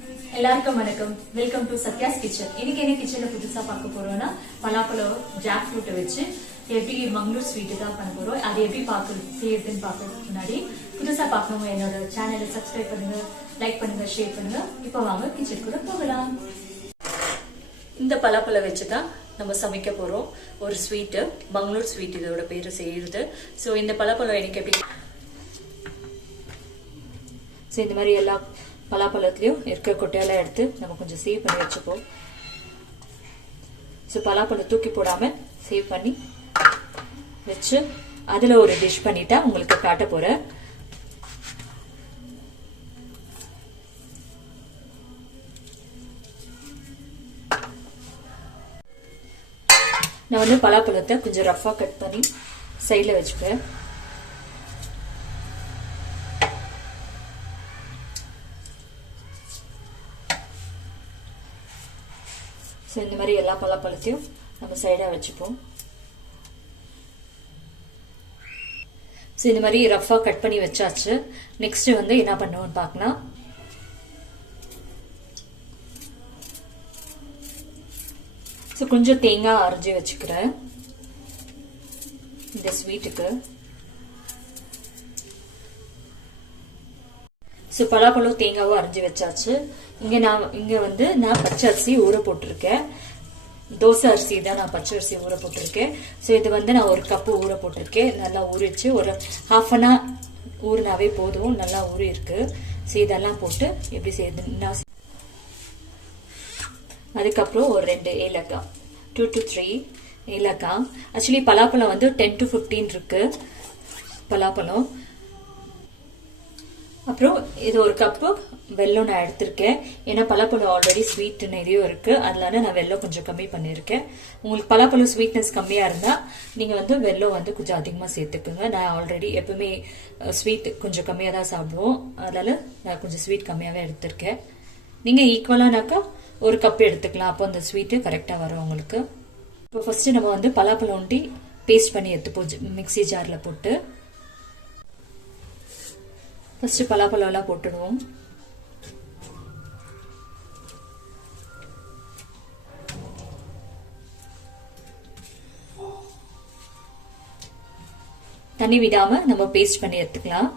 எல்லாருக்கும் வணக்கம். Welcome to Sathya's kitchen. இன்னைக்கு என்ன கிச்சன்ல புதுசா பார்க்க போறோம்னா பலாப்பழம் ஜாக் ஃப்ரூட் வச்சு எப்படி மங்களூர் ஸ்வீட் தான் பண்ண போறோம். அது எப்படி செய்யறதுன்னு பார்க்கறதுக்கு முன்னாடி புதுசா பார்க்கறவங்க என்னோட சேனலை சப்ஸ்கிரைப் பண்ணுங்க, லைக் பண்ணுங்க, ஷேர் பண்ணுங்க. இப்போ வாங்க கிச்சனுக்குள்ள போகலாம். இந்த பலாப்பழம் வச்சுதான் நம்ம சமைக்க போறோம். ஒரு ஸ்வீட், மங்களூர் ஸ்வீட் இதோட பேரு செய்யறது. ஸோ இந்த பலாப்பழம் எனக்கு எப்படி இந்த மாதிரி எல்லா பலாப்பழத்துலயும் இருக்க கொட்டையெல்லாம் எடுத்து நம்ம கொஞ்சம் சேவ் பண்ணி வச்சுப்போம். ஸோ பலாப்பழம் தூக்கி போடாம சேவ் பண்ணி வச்சு அதுல ஒரு டிஷ் பண்ணிட்டா உங்களுக்கு காட்ட போறேன். நான் வந்து பலாப்பழத்தை கொஞ்சம் ரஃபா கட் பண்ணி சைட்ல வச்சுப்பேன். ஸோ இந்த மாதிரி எல்லா பலாப்பழத்தையும் நம்ம சைடா வச்சுப்போம். ஸோ இந்த மாதிரி ரஃபா கட் பண்ணி வச்சாச்சு. நெக்ஸ்ட் வந்து என்ன பண்ணுவோம்னு பார்க்கலாம். ஸோ கொஞ்சம் தேங்காய் அரைஞ்சி வச்சுக்கிறேன் இந்த ஸ்வீட்டுக்கு. ஸோ பலாப்பழம் தேங்காவும் அரைஞ்சி வச்சாச்சு. இங்க வந்து நான் பச்சை அரிசி ஊற போட்டிருக்கேன். தோசை அரிசி தான் நான் பச்சை அரிசி ஊற போட்டிருக்கேன். ஸோ இது வந்து நான் ஒரு கப்பு ஊற போட்டிருக்கேன். நல்லா ஊறிச்சு. ஒரு ஹாஃப் அன் ஹவர் ஊறினாவே போதும். நல்லா ஊறி இருக்கு. ஸோ இதெல்லாம் போட்டு எப்படி செய்யுதுன்னா, அதுக்கப்புறம் ஒரு 2 ஏலக்காய், 2 to 3 ஏலக்காய். ஆக்சுவலி பலாப்பழம் வந்து 10 to 15 இருக்கு பலாப்பழம். அப்புறம் இது ஒரு கப்பு வெல்லம் நான் எடுத்திருக்கேன். ஏன்னா பலாப்பழம் ஆல்ரெடி ஸ்வீட் நிறைய இருக்கு, அதனால நான் வெல்லம் கொஞ்சம் கம்மி பண்ணிருக்கேன். உங்களுக்கு பலாப்பழம் ஸ்வீட்னஸ் கம்மியா இருந்தா நீங்க வந்து வெல்லம் வந்து கொஞ்சம் அதிகமா சேர்த்துக்குங்க. நான் ஆல்ரெடி எப்பவுமே ஸ்வீட் கொஞ்சம் கம்மியா தான் சாப்பிடுவோம், அதனால நான் கொஞ்சம் ஸ்வீட் கம்மியாவே எடுத்திருக்கேன். நீங்க ஈக்குவலானாக்கா ஒரு கப் எடுத்துக்கலாம். அப்போ அந்த ஸ்வீட்டு கரெக்டா வரும் உங்களுக்கு. இப்போ ஃபர்ஸ்ட் நம்ம வந்து பலாப்பழம் ஒண்டி பேஸ்ட் பண்ணி எடுத்துப்போம் மிக்சி ஜார்ல போட்டு. ஃபர்ஸ்ட் பலாப்பழம் எல்லாம் போட்டுடுவோம். தண்ணி விடாம நம்ம பேஸ்ட் பண்ணி எடுத்துக்கலாம்.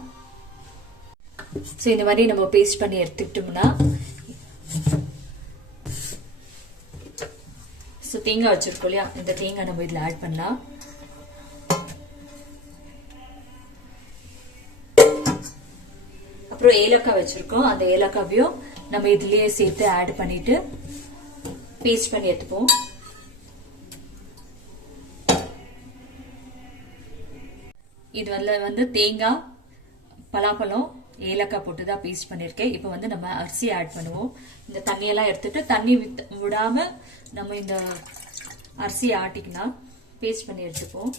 சோ இந்த மாதிரி நம்ம பேஸ்ட் பண்ணி எடுத்துக்கிட்டோம்னா, சோ தேங்காய் வச்சிருக்கோம் இல்லையா, இந்த தேங்காய் நம்ம இதுல ஆட் பண்ணலாம். அப்புறம் ஏலக்காய் வச்சிருக்கோம். அந்த ஏலக்காவையும் நம்ம இதுலயே சேர்த்து ஆட் பண்ணிட்டு பேஸ்ட் பண்ணி எடுத்துப்போம். இது வந்து தேங்காய், பலாப்பழம், ஏலக்காய் போட்டு தான் பேஸ்ட் பண்ணிருக்கேன். இப்போ வந்து நம்ம அரிசி ஆட் பண்ணுவோம். இந்த தண்ணியெல்லாம் எடுத்துட்டு தண்ணி விடாம நம்ம இந்த அரிசி ஆட்டிக்கலாம். பேஸ்ட் பண்ணி எடுத்துப்போம்.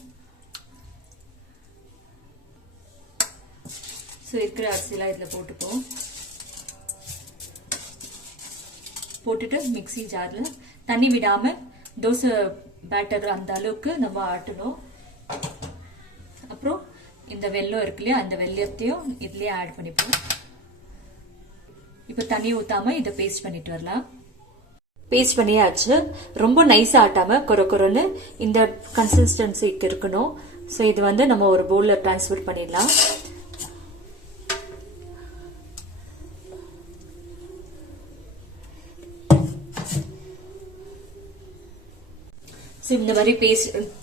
ஸோ இருக்கிற அரிசிலாம் இதில் போட்டுப்போம். போட்டுட்டு மிக்சி ஜாரில் தண்ணி விடாம தோசை பேட்டர் அந்த அளவுக்கு நம்ம ஆட்டணும். அப்புறம் இந்த வெல்லம் இருக்கு இல்லையா, அந்த வெல்லத்தையும் இதுலயே ஆட் பண்ணிப்போம். இப்போ தண்ணி ஊத்தாம இதை பேஸ்ட் பண்ணிட்டு வரலாம். பேஸ்ட் பண்ணியாச்சு. ரொம்ப நைஸா ஆட்டாம கொரன்னு இந்த கன்சிஸ்டன்சிக்கு இருக்கணும். ஸோ இது வந்து நம்ம ஒரு பவுல்ல டிரான்ஸ்ஃபர் பண்ணிடலாம். இந்த மாதிரி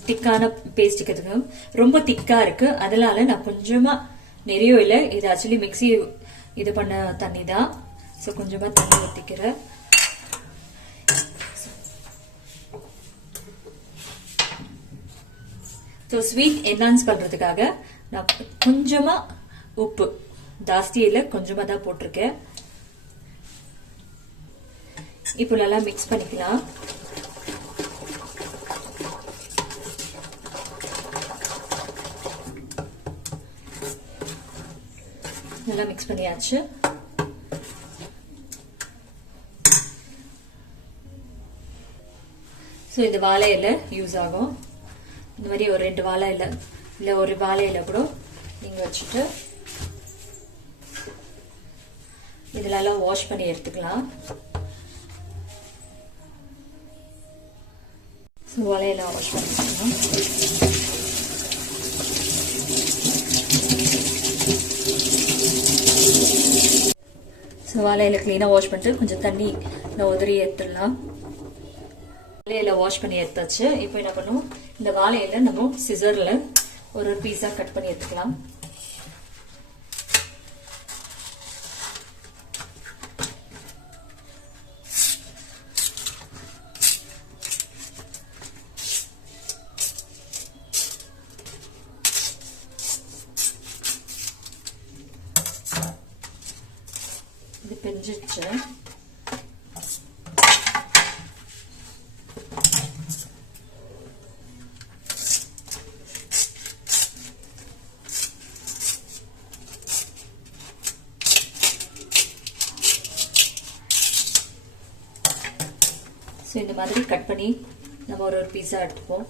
திக்கான பேஸ்ட் ரொம்ப திக்கா இருக்கு, அதனால நான் கொஞ்சமா நிறைய இல்ல, இது ஆக்சுவலி மிக்ஸி இது பண்ண தண்ணி தான். சோ கொஞ்சமா தண்ணி ஊத்திக்கிறேன். ஸோ ஸ்வீட் என்ஹான்ஸ் பண்றதுக்காக நான் கொஞ்சமா உப்பு, ஜாஸ்தி இல்ல கொஞ்சமா தான் போட்டிருக்கேன். இப்போ நல்லா மிக்ஸ் பண்ணிக்கலாம். நல்லா மிக்ஸ் பண்ணியாச்சு. ஸோ இது வாழை இலை யூஸ் ஆகும். இந்த மாதிரி ஒரு 2 வாழை இலை இல்லை ஒரு வாழை இலை கூட நீங்க வச்சுட்டு இதெல்லாம் வாஷ் பண்ணி எடுத்துக்கலாம். வாழையெல்லாம் வாஷ் பண்ணிக்கலாம். வாழையில கிளீனா வாஷ் பண்ணிட்டு கொஞ்சம் தண்ணி உதறி எடுத்துடலாம். வாழையில வாஷ் பண்ணி எடுத்தாச்சு. இப்போ என்ன பண்ணுவோம், இந்த வாழையில நம்ம சிசர்ல ஒரு பீஸா கட் பண்ணி எடுத்துக்கலாம். இது பிரிஞ்சிச்சு. இந்த மாதிரி கட் பண்ணி நம்ம ஒரு பீஸா எடுத்துப்போம்.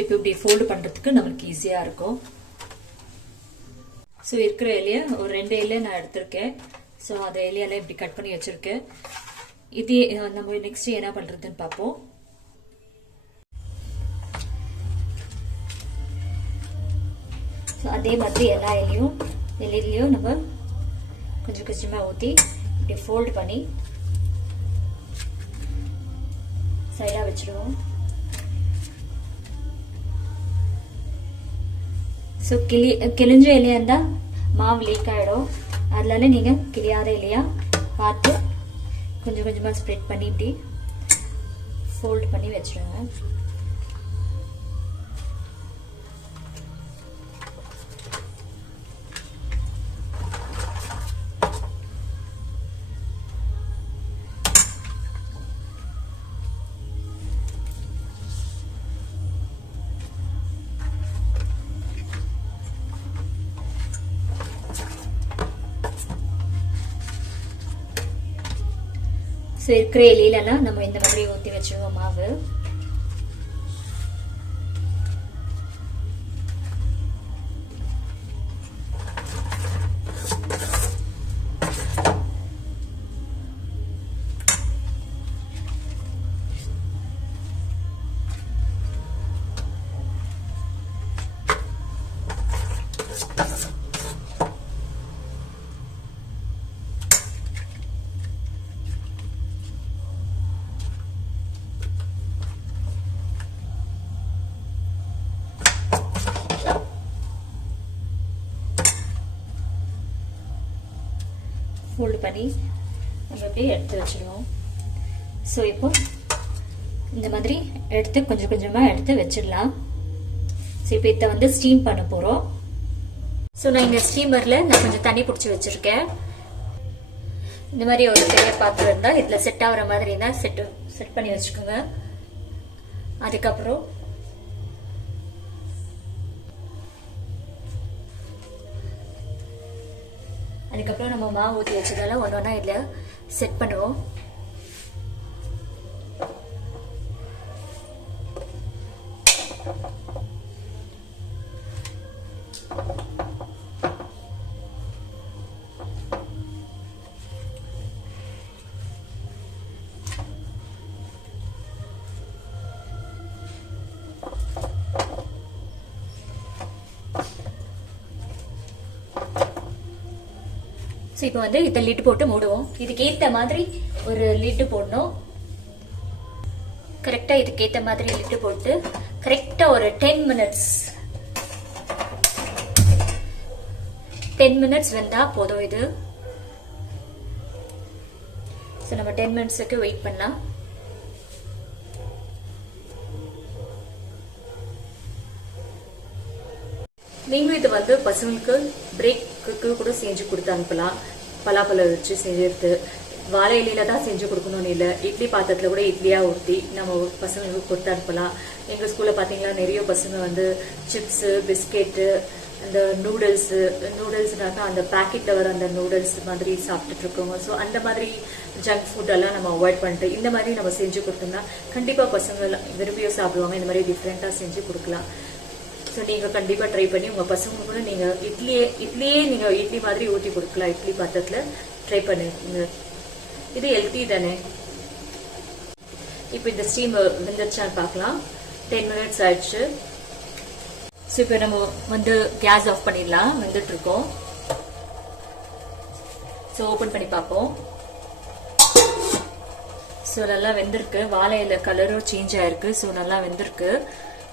இப்போ இப்படி ஃபோல்டு பண்றதுக்கு நம்மளுக்கு ஈஸியா இருக்கும். இருக்கிற இலைய ஒரு 2 இலைய நான் எடுத்திருக்கேன். அந்த இலையால இப்படி கட் பண்ணி வச்சிருக்கேன். இது நம்ம நெக்ஸ்ட் என்ன பண்றதுன்னு பார்ப்போம். அதே மாதிரி எல்லா இலையிலையும் நம்ம கொஞ்சம் கொஞ்சமா ஊத்தி இப்படி ஃபோல்ட் பண்ணி சைடா வச்சிடுவோம். கிழிஞ்ச இலையா இருந்தா மாவு லீக் ஆயிடும். அதனால நீங்க கிளியாத இலையா பார்த்து கொஞ்சம் கொஞ்சமா ஸ்ப்ரெட் பண்ணி இப்படி ஃபோல்ட் பண்ணி வச்சிடுங்க. இருக்கிற இலையிலலாம் நம்ம இந்த மாதிரி ஊற்றி வச்சிருவோம் மாவு. ஃபோல்ட் பண்ணி நம்ம அப்படியே எடுத்து வச்சிடுவோம். இப்போ இந்த மாதிரி எடுத்து கொஞ்சம் கொஞ்சமா எடுத்து வச்சிடலாம். இப்போ இதை ஸ்டீம் பண்ண போறோம். நான் இங்க ஸ்டீமர்ல நான் கொஞ்சம் தண்ணி பிடிச்சி வச்சிருக்கேன். இந்த மாதிரி ஒரு பெரிய பாத்திரம் இருந்தா இதுல செட் ஆகுற மாதிரி இருந்தா செட் பண்ணி வச்சுக்கோங்க. அதுக்கப்புறம் நம்ம மாவு ஊற்றி வச்சதெல்லாம் ஒன்னொன்னா இதுல செட் பண்ணுவோம். இப்போ இதை லிட் போட்டு மூடுவோம். இதுக்கு ஏத்த மாதிரி ஒரு லிட் போடணும். கரெக்டா இதுக்கு ஏத்த மாதிரி லிட் போட்டு கரெக்டா ஒரு 10 மினிட்ஸ் வெந்தா போதும். இது நம்ம 10 மினிட்ஸ்க்கு வெயிட் பண்ணலாம். நீங்களும் இது பசங்களுக்கு பிரேக்கு கூட செஞ்சு கொடுத்து அனுப்பலாம். பலாப்பழம் வச்சு செஞ்சுட்டு வாழை இலையில தான் செஞ்சு கொடுக்கணும்னு இல்லை, இட்லி பாத்திரத்துல கூட இட்லியா ஊற்றி நம்ம பசங்களுக்கு கொடுத்து அனுப்பலாம். எங்க ஸ்கூல்ல பாத்தீங்கன்னா நிறைய பசங்க சிப்ஸ், பிஸ்கெட்டு, அந்த நூடுல்ஸ்னாக்கா அந்த பேக்கெட்ல வர அந்த நூடுல்ஸ் மாதிரி சாப்பிட்டுட்டு இருக்கோங்க. அந்த மாதிரி ஜங்க் ஃபுட் எல்லாம் நம்ம அவாய்ட் பண்ணிட்டு இந்த மாதிரி நம்ம செஞ்சு கொடுத்தோம்னா கண்டிப்பா பசங்க விரும்பியும் சாப்பிடுவாங்க. இந்த மாதிரி டிஃப்ரெண்டா செஞ்சு கொடுக்கலாம். ஸோ நீங்கள் கண்டிப்பாக ட்ரை பண்ணி உங்கள் பசங்க கூட நீங்கள் இட்லியே நீங்கள் இட்லி மாதிரி ஊற்றி கொடுக்கலாம். இட்லி பாத்திரத்தில் ட்ரை பண்ணுங்க. இது ஹெல்த்தி தானே. இப்போ இந்த ஸ்டீம் வெந்துருச்சான்னு பார்க்கலாம். 10 மினிட்ஸ் ஆயிடுச்சு. ஸோ இப்போ நம்ம வந்து கேஸ் ஆஃப் பண்ணிடலாம். வெந்துட்டு இருக்கோம். ஸோ ஓப்பன் பண்ணி பார்ப்போம். ஸோ நல்லா வெந்திருக்கு. வாழை இலை கலரும் சேஞ்ச் ஆயிருக்கு. ஸோ நல்லா வெந்திருக்கு.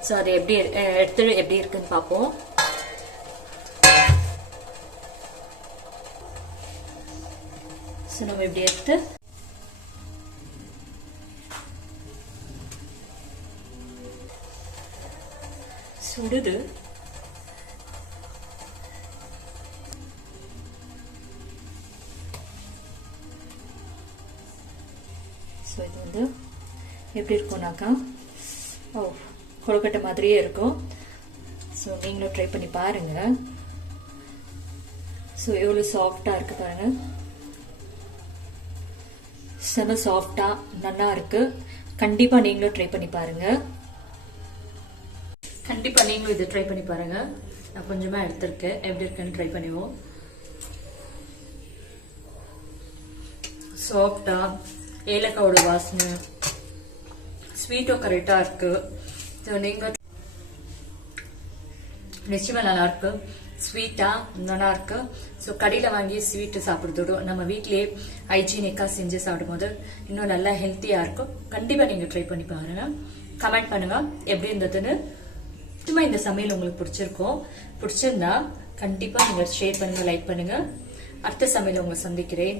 ஸோ அது எப்படி எடுத்து எப்படி இருக்குன்னு பார்ப்போம். ஸோ நம்ம இப்படி எடுத்து சுடுது. ஸோ இது வந்து எப்படி இருக்கும்னாக்கா கொழுக்கட்டை மாதிரியே இருக்கும். ஸோ நீங்களும் ட்ரை பண்ணி பாருங்க. ஸோ எவ்வளோ சாஃப்டாக இருக்கு பாருங்க. செம சாஃப்டா நல்லா இருக்கு. கண்டிப்பா நீங்களும் ட்ரை பண்ணி பாருங்க. கண்டிப்பா நீங்களும் இது ட்ரை பண்ணி பாருங்க. நான் கொஞ்சமா எடுத்திருக்கேன். எப்படி இருக்குன்னு ட்ரை பண்ணுவோம். சாஃப்டா ஏலக்காவோட வாசனை, ஸ்வீட்டும் கரெக்டா இருக்கு. நீங்க நிச்சயமா நல்லா இருக்கு. ஸ்வீட்டா நல்லா இருக்கு. ஸோ கடையில் வாங்கி ஸ்வீட்டு சாப்பிட்றதோட நம்ம வீட்லயே ஹைஜீனிக்காக செஞ்சு சாப்பிடும் போது இன்னும் நல்லா ஹெல்த்தியா இருக்கும். கண்டிப்பா நீங்க ட்ரை பண்ணி பாருங்க. கமெண்ட் பண்ணுங்க எப்படி இருந்ததுன்னு. சும்மா இந்த சமையல் உங்களுக்கு பிடிச்சிருந்தா கண்டிப்பா நீங்க ஷேர் பண்ணுங்க, லைக் பண்ணுங்க. அடுத்த சமையல் உங்களை சந்திக்கிறேன்.